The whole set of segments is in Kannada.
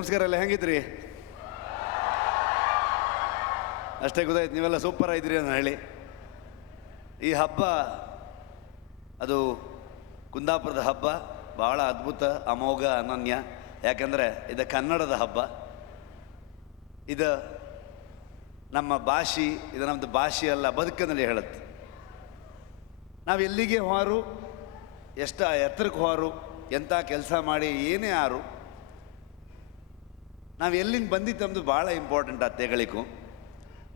ನಮಸ್ಕಾರ ಎಲ್ಲ ಹೆಂಗಿದ್ರಿ? ಅಷ್ಟೇ ಗೊತ್ತಾಯ್ತು, ನೀವೆಲ್ಲ ಸೂಪರ್ ಆಗಿದ್ರಿ ಅಂತ ಹೇಳಿ. ಈ ಹಬ್ಬ ಅದು ಕುಂದಾಪುರದ ಹಬ್ಬ, ಭಾಳ ಅದ್ಭುತ, ಅಮೋಘ, ಅನನ್ಯ. ಯಾಕಂದರೆ ಇದು ಕನ್ನಡದ ಹಬ್ಬ, ಇದು ನಮ್ಮ ಭಾಷೆ, ಇದು ನಮ್ಮದು ಭಾಷೆ ಅಲ್ಲ, ಬದುಕಿನಲ್ಲಿ ಹೇಳುತ್ತೆ. ನಾವು ಎಲ್ಲಿಗೆ ಹೋರು, ಎಷ್ಟು ಎತ್ತರಕ್ಕೆ ಹೋರು, ಎಂಥ ಕೆಲಸ ಮಾಡಿ ಏನೇ ಆರು, ನಾವು ಎಲ್ಲಿಂದ ಬಂದಿತ್ತು ಅನ್ನೋದು ಭಾಳ ಇಂಪಾರ್ಟೆಂಟ್ ಆ ತೆಗಳಿಗೂ.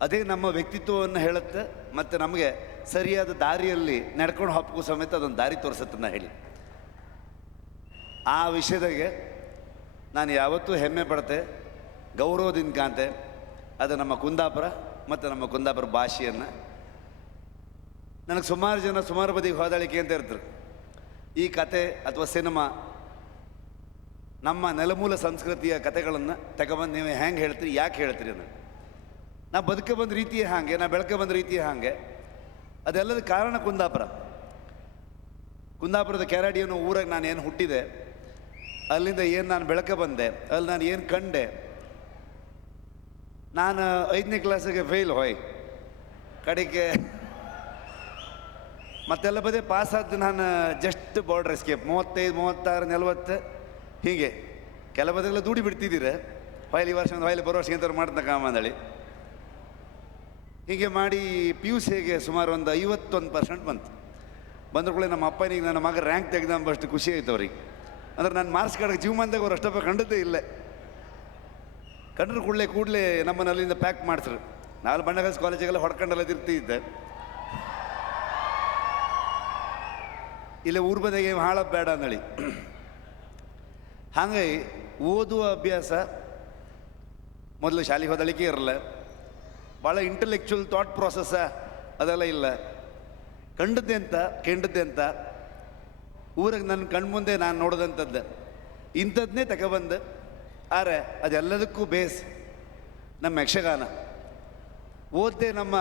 ಅದೇ ನಮ್ಮ ವ್ಯಕ್ತಿತ್ವವನ್ನು ಹೇಳುತ್ತೆ ಮತ್ತು ನಮಗೆ ಸರಿಯಾದ ದಾರಿಯಲ್ಲಿ ನಡ್ಕೊಂಡು ಹೋಗ್ಕೂ ಸಮೇತ ಅದೊಂದು ದಾರಿ ತೋರಿಸುತ್ತೆ ಹೇಳಿ. ಆ ವಿಷಯದಾಗೆ ನಾನು ಯಾವತ್ತೂ ಹೆಮ್ಮೆ ಪಡ್ತೆ, ಗೌರವದಿಂದ ಕಾಂತೆ. ಅದು ನಮ್ಮ ಕುಂದಾಪುರ ಮತ್ತು ನಮ್ಮ ಕುಂದಾಪುರ ಭಾಷೆಯನ್ನು. ನನಗೆ ಸುಮಾರು ಜನ ಸುಮಾರು ಬದಿಗೆ ಹೋದಾಳಿಕೆ ಅಂತ ಇರ್ತಾರೆ. ಈ ಕತೆ ಅಥವಾ ಸಿನಿಮಾ ನಮ್ಮ ನೆಲಮೂಲ ಸಂಸ್ಕೃತಿಯ ಕತೆಗಳನ್ನು ತಗೊಬಂದು ನೀವು ಹೆಂಗೆ ಹೇಳ್ತೀರಿ, ಯಾಕೆ ಹೇಳ್ತೀರಿ ಅನ್ನೋ. ನಾ ಬದುಕೆ ಬಂದ ರೀತಿಯೇ ಹಾಗೆ, ನಾ ಬೆಳಕೆ ಬಂದ ರೀತಿಯೇ ಹಾಗೆ. ಅದೆಲ್ಲದ ಕಾರಣ ಕುಂದಾಪುರ. ಕುಂದಾಪುರದ ಕೆರಾಡಿ ಅನ್ನೋ ಊರಾಗ ನಾನು ಏನು ಹುಟ್ಟಿದೆ, ಅಲ್ಲಿಂದ ಏನು ನಾನು ಬೆಳಕೆ ಬಂದೆ, ಅಲ್ಲಿ ನಾನು ಏನು ಕಂಡೆ. ನಾನು 5ನೇ ಕ್ಲಾಸಿಗೆ ಫೇಲ್ ಹೋಯ್, ಕಡೆಗೆ ಮತ್ತೆಲ್ಲ ಬದೇ ಪಾಸಾದ್ದು ನಾನು ಜಸ್ಟ್ ಬಾರ್ಡರ್ ಎಸ್ಕೇಪ್. 35, 36, 40 ಹೀಗೆ ಕೆಲ ಬದೆಲ್ಲ ದೂಡಿ ಬಿಡ್ತಿದ್ದೀರ. ಫೈಲ್ ಈ ವರ್ಷ ಒಂದು ಫೈಲ್ ಬರೋ ವರ್ಷ ಅಂತ ಮಾಡ್ತಾ ಕಾಮಂದಳಿ ಹೀಗೆ ಮಾಡಿ PUCಗೆ ಸುಮಾರು ಒಂದು 51% ಬಂತು. ಬಂದ್ರ ಕೂಡ ನಮ್ಮ ಅಪ್ಪನಿಗೆ ನನ್ನ ಮಗ ರ್ಯಾಂಕ್ ತೆಗೆದಂಬಷ್ಟು ಖುಷಿ ಆಯ್ತು ಅವ್ರಿಗೆ. ಅಂದ್ರೆ ನನ್ನ ಮಾರ್ಕ್ಸ್ ಕಾರ್ಡ್ಗೆ ಜೀವಮಾನದಾಗ ಅವ್ರು ಅಷ್ಟಪ್ಪ ಕಂಡದ್ದೇ ಇಲ್ಲ. ಕಂಡ್ರು ಕೂಡಲೇ ನಮ್ಮನ್ನು ಅಲ್ಲಿಂದ ಪ್ಯಾಕ್ ಮಾಡ್ತಾರೆ. ನಾನು ಬಣ್ಣಗಲ್ಸ್ ಕಾಲೇಜಿಗೆಲ್ಲ ಹೊಡ್ಕೊಂಡೆಲ್ಲ ತಿರ್ತಿದ್ದೆ. ಇಲ್ಲೇ ಊರು ಬದಿಗೆ ಹಾಳ ಬೇಡ ಅಂದಳಿ. ಹಾಗಾಗಿ ಓದುವ ಅಭ್ಯಾಸ ಮೊದಲು ಶಾಲೆಗೆ ಹೋದಳಿಕೆ ಇರಲ್ಲ, ಭಾಳ ಇಂಟೆಲೆಕ್ಚುವಲ್ ಥಾಟ್ ಪ್ರಾಸೆಸ್ಸ ಅದೆಲ್ಲ ಇಲ್ಲ. ಕಂಡದ್ದೆ ಅಂತ ಕೆಂಡದ್ದೆ ಅಂತ ಊರಿಗೆ ನನ್ನ ಕಣ್ಮುಂದೆ ನಾನು ನೋಡಿದಂಥದ್ದು ಇಂಥದ್ದನ್ನೇ ತಗೊಬಂದು. ಆದರೆ ಅದೆಲ್ಲದಕ್ಕೂ ಬೇಸ್ ನಮ್ಮ ಯಕ್ಷಗಾನ. ಓದ್ದೆ ನಮ್ಮ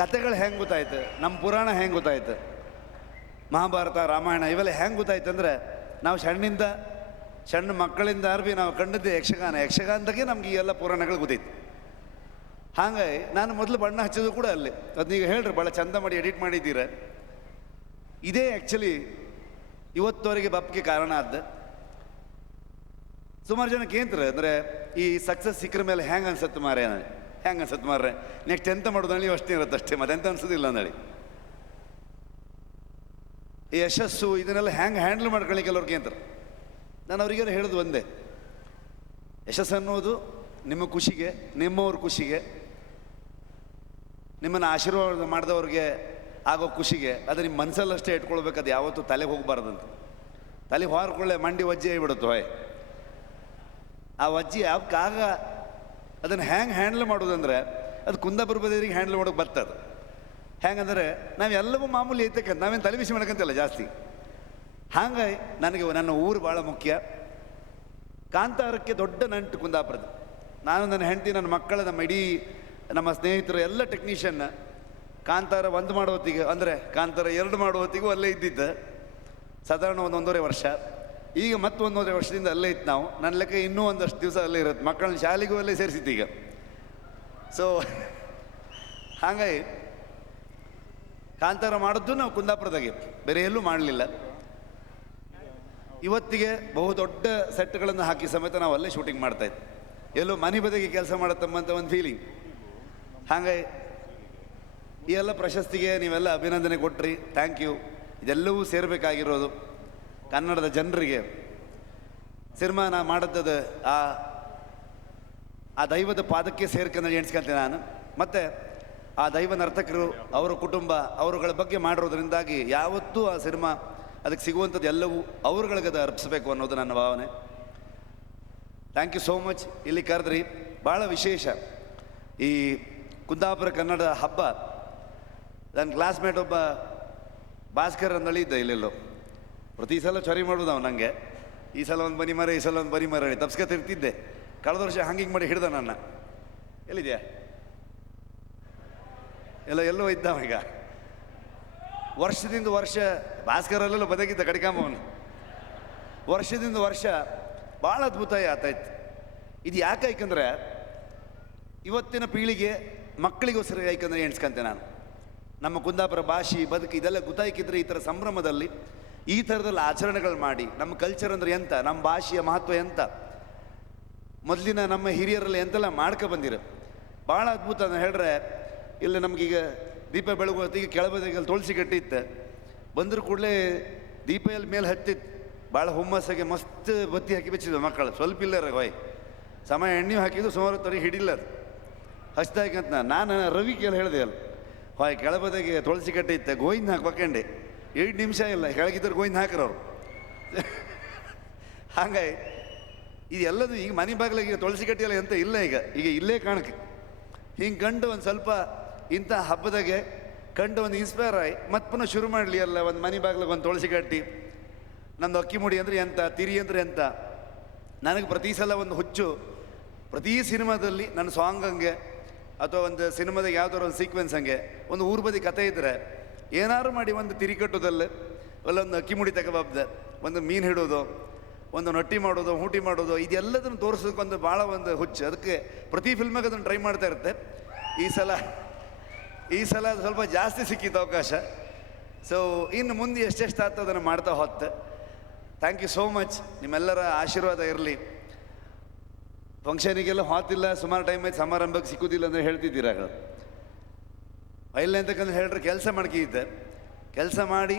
ಕತೆಗಳು ಹೆಂಗೆ ಗೊತ್ತಾಯ್ತು, ನಮ್ಮ ಪುರಾಣ ಹೆಂಗೆ ಗೊತ್ತಾಯ್ತು, ಮಹಾಭಾರತ, ರಾಮಾಯಣ ಇವೆಲ್ಲ ಹೆಂಗೆ ಗೊತ್ತಾಯ್ತು ಅಂದರೆ ನಾವು ಸಣ್ಣ ಮಕ್ಕಳಿಂದ ಭೀ ನಾವು ಕಂಡದ್ದೇ ಯಕ್ಷಗಾನದಾಗೆ ನಮ್ಗೆ ಈ ಎಲ್ಲ ಪುರಾಣಗಳು ಗೊತ್ತೈತಿ. ಹಾಗಾಗಿ ನಾನು ಮೊದಲು ಬಣ್ಣ ಹಚ್ಚೋದು ಕೂಡ ಅಲ್ಲಿ. ಅದನ್ನೀಗ ಹೇಳ್ರಿ, ಭಾಳ ಚಂದ ಮಾಡಿ ಎಡಿಟ್ ಮಾಡಿದ್ದೀರ. ಇದೇ ಆ್ಯಕ್ಚುಲಿ ಇವತ್ತವರೆಗೆ ಬಪ್ಪಿಗೆ ಕಾರಣ ಆದ. ಸುಮಾರು ಜನಕ್ಕೆ ಏನಂತಾರೆ ಅಂದರೆ ಈ ಸಕ್ಸಸ್ ಸಿಕ್ಕರ ಮೇಲೆ ಹೆಂಗೆ ಅನ್ಸತ್ತೆ ಮಾರೇ, ಹೆಂಗೆ ಅನ್ಸತ್ತೆ ಮಾರ್ರೆ, ನೆಕ್ಸ್ಟ್ ಎಂತ ಮಾಡೋದು ನೀವು ಅಷ್ಟೇ ಇರುತ್ತೆ ಅಷ್ಟೇ, ಮತ್ತೆಂತ ಅನ್ಸೋದಿಲ್ಲ ಅಂದೇಳಿ. ಈ ಯಶಸ್ಸು ಇದನ್ನೆಲ್ಲ ಹೆಂಗೆ ಹ್ಯಾಂಡಲ್ ಮಾಡ್ಕೊಳ್ಳಿ ಕೆಲವ್ರಿಗೆ ಅಂತಾರೆ. ನಾನು ಅವರಿಗೆಲ್ಲ ಹೇಳೋದು ಒಂದೇ, ಯಶಸ್ಸು ಅನ್ನೋದು ನಿಮ್ಮ ಖುಷಿಗೆ, ನಿಮ್ಮವ್ರ ಖುಷಿಗೆ, ನಿಮ್ಮನ್ನು ಆಶೀರ್ವಾದ ಮಾಡಿದವ್ರಿಗೆ ಆಗೋ ಖುಷಿಗೆ, ಅದು ನಿಮ್ಮ ಮನಸ್ಸಲ್ಲಷ್ಟೇ ಇಟ್ಕೊಳ್ಬೇಕು. ಅದು ಯಾವತ್ತೂ ತಲೆಗೆ ಹೋಗಬಾರ್ದಂತ. ತಲೆಗೆ ಹೊರಕೊಳ್ಳೆ ಮಂಡಿ ವಜ್ಜೆ ಆಗಿಬಿಡುತ್ತೆ ಹೊಯ್. ಆ ವಜ್ಜೆ ಯಾವಕ್ಕಾಗ ಅದನ್ನು ಹೆಂಗೆ ಹ್ಯಾಂಡಲ್ ಮಾಡೋದಂದ್ರೆ ಅದು ಕುಂದಾಪುರ ಬದಿಯರಿಗೆ ಹ್ಯಾಂಡಲ್ ಮಾಡೋಕೆ ಬರ್ತದೆ. ಹೆಂಗಂದರೆ ನಾವೆಲ್ಲವೂ ಮಾಮೂಲಿ ಐತಕ್ಕಂತ ನಾವೇನು ತಲೆ ಬಿಸಿ ಮಾಡ್ಕೊಂತಿಲ್ಲ ಜಾಸ್ತಿ. ಹಾಗಾಗಿ ನನಗೆ ನನ್ನ ಊರು ಭಾಳ ಮುಖ್ಯ. ಕಾಂತಾರಕ್ಕೆ ದೊಡ್ಡ ನಂಟು ಕುಂದಾಪುರದ. ನಾನು ನನ್ನ ಹೆಂಡತಿ, ನನ್ನ ಮಕ್ಕಳ, ನಮ್ಮ ಸ್ನೇಹಿತರು ಎಲ್ಲ ಟೆಕ್ನಿಷಿಯನ್ನ ಕಾಂತಾರ 1 ಮಾಡೋ ಹೊತ್ತಿಗೆ, ಅಂದರೆ ಕಾಂತಾರ 2 ಮಾಡೋ ಹೊತ್ತಿಗೂ ಅಲ್ಲೇ ಇದ್ದಿದ್ದ. ಸಾಧಾರಣ 1.5 ವರ್ಷ. ಈಗ ಮತ್ತೆ 1.5 ವರ್ಷದಿಂದ ಅಲ್ಲೇ ಇತ್ತು ನಾವು. ನನ್ನ ಲೆಕ್ಕ ಇನ್ನೂ ಒಂದಷ್ಟು ದಿವಸ ಅಲ್ಲೇ ಇರುತ್ತೆ. ಮಕ್ಕಳನ್ನ ಶಾಲೆಗೂ ಅಲ್ಲೇ ಸೇರಿಸಿತ್ತು ಈಗ. ಸೊ ಹಾಗಾಗಿ ಕಾಂತಾರ ಮಾಡಿದ್ದು ನಾವು ಕುಂದಾಪುರದಾಗೆ, ಬೇರೆ ಎಲ್ಲೂ ಮಾಡಲಿಲ್ಲ. ಇವತ್ತಿಗೆ ಬಹುದೊಡ್ಡ ಸೆಟ್ಗಳನ್ನು ಹಾಕಿ ಸಮೇತ ನಾವು ಅಲ್ಲೇ ಶೂಟಿಂಗ್ ಮಾಡ್ತಾಯಿದ್ವಿ. ಎಲ್ಲೋ ಮನೆ ಬದಿಗೆ ಕೆಲಸ ಮಾಡತ್ತಂಬಂತ ಒಂದು ಫೀಲಿಂಗ್. ಹಾಗಾಗಿ ಈ ಎಲ್ಲ ಪ್ರಶಸ್ತಿಗೆ ನೀವೆಲ್ಲ ಅಭಿನಂದನೆ ಕೊಟ್ರಿ, ಥ್ಯಾಂಕ್ ಯು. ಇದೆಲ್ಲವೂ ಸೇರಬೇಕಾಗಿರೋದು ಕನ್ನಡದ ಜನರಿಗೆ. ಸಿನಿಮಾ ನಾ ಮಾಡಿದ್ದದು ಆ ದೈವದ ಪಾದಕ್ಕೆ ಸೇರ್ಕೊಂಡು ಎಣಿಸ್ಕೊಂತೀನಿ ನಾನು. ಮತ್ತು ಆ ದೈವ ನರ್ತಕರು, ಅವರ ಕುಟುಂಬ, ಅವರುಗಳ ಬಗ್ಗೆ ಮಾಡಿರೋದ್ರಿಂದಾಗಿ ಯಾವತ್ತೂ ಆ ಸಿನಿಮಾ ಅದಕ್ಕೆ ಸಿಗುವಂಥದ್ದು ಎಲ್ಲವೂ ಅವ್ರುಗಳಿಗೆ ಅದು ಅರ್ಪಿಸಬೇಕು ಅನ್ನೋದು ನನ್ನ ಭಾವನೆ. Thank you so much. ಇಲ್ಲಿ ಕರೆದ್ರಿ, ಭಾಳ ವಿಶೇಷ ಈ ಕುಂದಾಪುರ ಕನ್ನಡ ಹಬ್ಬ. ನನ್ನ ಕ್ಲಾಸ್ಮೇಟ್ ಒಬ್ಬ ಭಾಸ್ಕರ್ ಅಂದಳಿ ಇದ್ದ ಇಲ್ಲೆಲ್ಲೋ. ಪ್ರತಿ ಸಲ ಚೊರಿ ಮಾಡೋದು ಅವ್ನು ನನಗೆ. ಈ ಸಲ ಒಂದು ಬನಿ ಮರ, ಈ ಸಲ ಒಂದು ಬನಿ ಮರ ತಪ್ಸ್ಕೊತಿರ್ತಿದ್ದೆ. ಕಳೆದ ವರ್ಷ ಹಂಗಿಂಗೆ ಮಾಡಿ ಹಿಡ್ದ ನನ್ನ. ಎಲ್ಲಿದೆಯಾ? ಎಲ್ಲೋ ಇದ್ದಾವ. ಈಗ ವರ್ಷದಿಂದ ವರ್ಷ ಭಾಸ್ಕರಲ್ಲೆಲ್ಲ ಬದಕಿದ್ದ ಕಡಿಕಾಂಬವನು. ವರ್ಷದಿಂದ ವರ್ಷ ಭಾಳ ಅದ್ಭುತ ಆತಾಯ್ತು. ಇದು ಯಾಕೆ ಯಾಕಂದ್ರೆ ಇವತ್ತಿನ ಪೀಳಿಗೆ ಮಕ್ಕಳಿಗೋಸ್ಕರ ಯಾಕಂದ್ರೆ ಎಣಿಸ್ಕೊಂತೆ ನಾನು. ನಮ್ಮ ಕುಂದಾಪುರ ಭಾಷೆ ಬದುಕು ಇದೆಲ್ಲ ಗೊತ್ತಾಯ್ಕಿದ್ರೆ ಈ ಥರ ಸಂಭ್ರಮದಲ್ಲಿ ಈ ಥರದಲ್ಲಿ ಆಚರಣೆಗಳು ಮಾಡಿ ನಮ್ಮ ಕಲ್ಚರ್ ಅಂದರೆ ಎಂತ, ನಮ್ಮ ಭಾಷೆಯ ಮಹತ್ವ ಎಂತ, ಮೊದಲಿನ ನಮ್ಮ ಹಿರಿಯರಲ್ಲಿ ಎಂತೆಲ್ಲ ಮಾಡ್ಕೊ ಬಂದಿರ ಭಾಳ ಅದ್ಭುತ ಅಂತ ಹೇಳ್ರೆ. ಇಲ್ಲಿ ನಮಗೀಗ ದೀಪ ಬೆಳಗು ಹೊತ್ತಿಗೆ ಕೆಳಬದಿಗೆ ತುಳಸಿ ಕಟ್ಟಿತ್ತು, ಬಂದ್ರ ಕೂಡಲೇ ದೀಪ ಎಲ್ಲಿ ಮೇಲೆ ಹತ್ತಿತ್ತು, ಭಾಳ ಹುಮ್ಮಸ್ಸಾಗೆ ಮಸ್ತ್ ಬತ್ತಿ ಹಾಕಿ ಬೆಚ್ಚಿದ್ವು ಮಕ್ಕಳು. ಸ್ವಲ್ಪ ಇಲ್ಲರ ಹೊಯ್ ಸಮಯ ಎಣ್ಣೆ ಹಾಕಿದ್ದು ಸುಮಾರು ತೊರಿಗೆ ಹಿಡಿಲ್ಲ ಅದು ಹಚ್ದಾಕಂತ ನಾನು ರವಿ ಕೇಳಿ ಹೇಳಿದೆ ಅಲ್ಲ ಹೊಯ್ ಕೆಳಬದಿಗೆ ತುಳಸಿ ಕಟ್ಟಿತ್ತೆ ಗೋವಿಂದ ಹಾಕ್ಬೇಕಂಡೆ 8 ನಿಮಿಷ ಇಲ್ಲ ಕೆಳಗಿದ್ದರು ಗೋವಿಂದ ಹಾಕ್ರವ್ರು. ಹಾಗಾಗಿ ಇದೆಲ್ಲದು ಈಗ ಮನೆ ಬಾಗಿಲಿಗೆ ತುಳಸಿ ಕಟ್ಟಿಯಲ್ಲ ಎಂತ ಇಲ್ಲ ಈಗ ಇಲ್ಲೇ ಕಾಣಕ್ಕೆ ಹಿಂಗೆ ಕಂಡು ಒಂದು ಸ್ವಲ್ಪ ಇಂಥ ಹಬ್ಬದಾಗೆ ಕಂಡು ಒಂದು ಇನ್ಸ್ಪೈರ್ ಆಗಿ ಮತ್ತೆ ಪುನಃ ಶುರು ಮಾಡಲಿ ಅಲ್ಲ. ಒಂದು ಮನೆ ಬಾಗಿಲಿಗೆ ಒಂದು ತುಳಸಿ ಕಟ್ಟಿ ನಂದು ಅಕ್ಕಿ ಮುಡಿ ಅಂದರೆ ಎಂತ, ತಿರಿ ಅಂದರೆ ಎಂತ. ನನಗೆ ಪ್ರತಿ ಸಲ ಒಂದು ಹುಚ್ಚು, ಪ್ರತಿ ಸಿನಿಮಾದಲ್ಲಿ ನನ್ನ ಸಾಂಗ್ ಹಂಗೆ ಅಥವಾ ಒಂದು ಸಿನಿಮಾದಾಗ ಯಾವ್ದಾದ್ರು ಒಂದು ಸೀಕ್ವೆನ್ಸ್ ಹಂಗೆ ಒಂದು ಊರು ಬದಿ ಕತೆ ಇದ್ದರೆ ಏನಾದ್ರು ಮಾಡಿ ಒಂದು ತಿರಿ ಕಟ್ಟೋದಲ್ಲಿ ಅಲ್ಲೊಂದು ಅಕ್ಕಿ ಮುಡಿ ತಗೋಬಾರ್ದ, ಒಂದು ಮೀನು ಹಿಡೋದು, ಒಂದು ನೊಟ್ಟಿ ಮಾಡೋದು, ಹೂಟಿ ಮಾಡೋದು, ಇದೆಲ್ಲದನ್ನು ತೋರಿಸೋದಕ್ಕೊಂದು ಭಾಳ ಒಂದು ಹುಚ್ಚು. ಅದಕ್ಕೆ ಪ್ರತಿ ಫಿಲ್ಮಾಗ ಅದನ್ನು ಟ್ರೈ ಮಾಡ್ತಾ ಇರುತ್ತೆ. ಈ ಸಲ ಅದು ಸ್ವಲ್ಪ ಜಾಸ್ತಿ ಸಿಕ್ಕಿತ್ತು ಅವಕಾಶ. ಸೊ ಇನ್ನು ಮುಂದೆ ಎಷ್ಟೆಷ್ಟು ಆಗ್ತದೆ ಅದನ್ನು ಮಾಡ್ತಾ ಹೊತ್ತು. Thank you so much. ನಿಮ್ಮೆಲ್ಲರ ಆಶೀರ್ವಾದ ಇರಲಿ. ಫಂಕ್ಷನಿಗೆಲ್ಲ ಹೊತ್ತಿಲ್ಲ, ಸುಮಾರು ಟೈಮ್ ಆಯ್ತು, ಸಮಾರಂಭಕ್ಕೆ ಸಿಕ್ಕುದಿಲ್ಲ ಅಂದರೆ ಹೇಳ್ತಿದ್ದೀರಾಗ ಇಲ್ಲ ಅಂತಕ್ಕಂದ್ರೆ ಹೇಳ್ರೆ ಕೆಲಸ ಮಾಡ್ಕಿದ್ದೆ. ಕೆಲಸ ಮಾಡಿ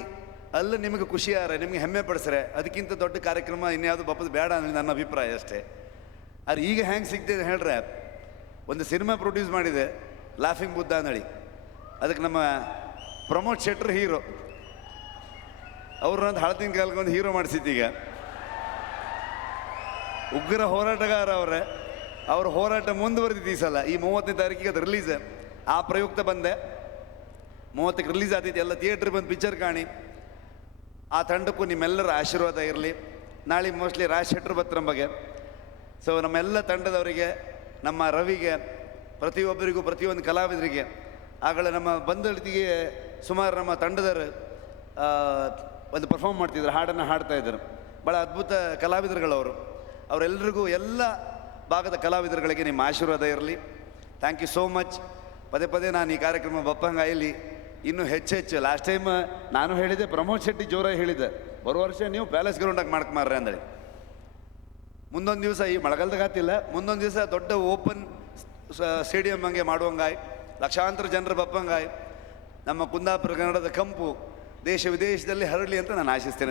ಅಲ್ಲಿ ನಿಮಗೆ ಖುಷಿ ಆರೆ, ನಿಮಗೆ ಹೆಮ್ಮೆ ಪಡಿಸ್ರೆ ಅದಕ್ಕಿಂತ ದೊಡ್ಡ ಕಾರ್ಯಕ್ರಮ ಇನ್ಯಾವುದು ಬಪ್ಪದು ಬೇಡ ಅನ್ನೋದು ನನ್ನ ಅಭಿಪ್ರಾಯ ಅಷ್ಟೇ. ಆದರೆ ಈಗ ಹೆಂಗೆ ಸಿಗ್ತದೆ ಹೇಳ್ರೆ, ಒಂದು ಸಿನಿಮಾ ಪ್ರೊಡ್ಯೂಸ್ ಮಾಡಿದೆ ಲಾಫಿಂಗ್ ಬುದ್ಧ ಅಂದಳಿ, ಅದಕ್ಕೆ ನಮ್ಮ ಪ್ರಮೋದ್ ಶೆಟ್ರ್ ಹೀರೋ, ಅವ್ರನ್ನ ಹಳತಿನ ಕಾಲಕ್ಕೆ ಒಂದು ಹೀರೋ ಮಾಡಿಸಿದ್ದೀಗ. ಉಗ್ರ ಹೋರಾಟಗಾರ ಅವ್ರ ಹೋರಾಟ ಮುಂದುವರೆದಿದ್ದು ಈ ಸಲ. ಈ 30ನೇ ತಾರೀಕಿಗೆ ಅದು ರಿಲೀಸ್. ಆ ಪ್ರಯುಕ್ತ ಬಂದೆ, 30ಕ್ಕೆ ರಿಲೀಸ್ ಆಗ್ತೈತಿ. ಎಲ್ಲ ಥಿಯೇಟ್ರ್ ಬಂದು ಪಿಕ್ಚರ್ ಕಾಣಿ. ಆ ತಂಡಕ್ಕೂ ನಿಮ್ಮೆಲ್ಲರ ಆಶೀರ್ವಾದ ಇರಲಿ. ನಾಳೆ ಮೋಸ್ಟ್ಲಿ ರಾಜ್ ಶೆಟ್ರ್ ಬಗ್ಗೆ. ಸೊ ನಮ್ಮೆಲ್ಲ ತಂಡದವರಿಗೆ, ನಮ್ಮ ರವಿಗೆ, ಪ್ರತಿಯೊಬ್ಬರಿಗೂ, ಪ್ರತಿಯೊಂದು ಕಲಾವಿದರಿಗೆ, ಆಗಲೇ ನಮ್ಮ ಬಂಧುಗಳಿಗೆ ಸುಮಾರು ನಮ್ಮ ತಂಡದವರು ಒಂದು ಪರ್ಫಾರ್ಮ್ ಮಾಡ್ತಿದ್ರು, ಹಾಡನ್ನು ಹಾಡ್ತಾ ಇದ್ದರು. ಭಾಳ ಅದ್ಭುತ ಕಲಾವಿದರುಗಳವರು. ಅವರೆಲ್ಲರಿಗೂ, ಎಲ್ಲ ಭಾಗದ ಕಲಾವಿದರುಗಳಿಗೆ ನಿಮ್ಮ ಆಶೀರ್ವಾದ ಇರಲಿ. Thank you so much. ಪದೇ ಪದೇ ನಾನು ಈ ಕಾರ್ಯಕ್ರಮ ಬಪ್ಪಂಗಾಯಲಿ ಇನ್ನೂ ಹೆಚ್ಚೆಚ್ಚು. ಲಾಸ್ಟ್ ಟೈಮ್ ನಾನು ಹೇಳಿದೆ, ಪ್ರಮೋದ್ ಶೆಟ್ಟಿ ಜೋರಾಗಿ ಹೇಳಿದ್ದೆ, ಬರುವ ವರ್ಷ ನೀವು ಪ್ಯಾಲೇಸ್ ಗ್ರೌಂಡಾಗಿ ಮಾಡ್ಕೊಂಬಾರ್ರಿ ಅಂದೇಳಿ. ಮುಂದೊಂದು ದಿವಸ ಈ ಮಳೆಗಾಲದಾಗ ಆತಿಲ್ಲ, ಮುಂದೊಂದು ದಿವಸ ದೊಡ್ಡ ಓಪನ್ ಸ್ಟೇಡಿಯಂ ಹಂಗೆ ಮಾಡುವಂಗಾಯ್, ಲಕ್ಷಾಂತರ ಜನರು ಬಪ್ಪಂಗಾಯ್, ನಮ್ಮ ಕುಂದಾಪುರ ಕನ್ನಡದ ಕಂಪು ದೇಶ ವಿದೇಶದಲ್ಲಿ ಹರಡಲಿ ಅಂತ ನಾನು ಆಶಿಸ್ತೇನೆ.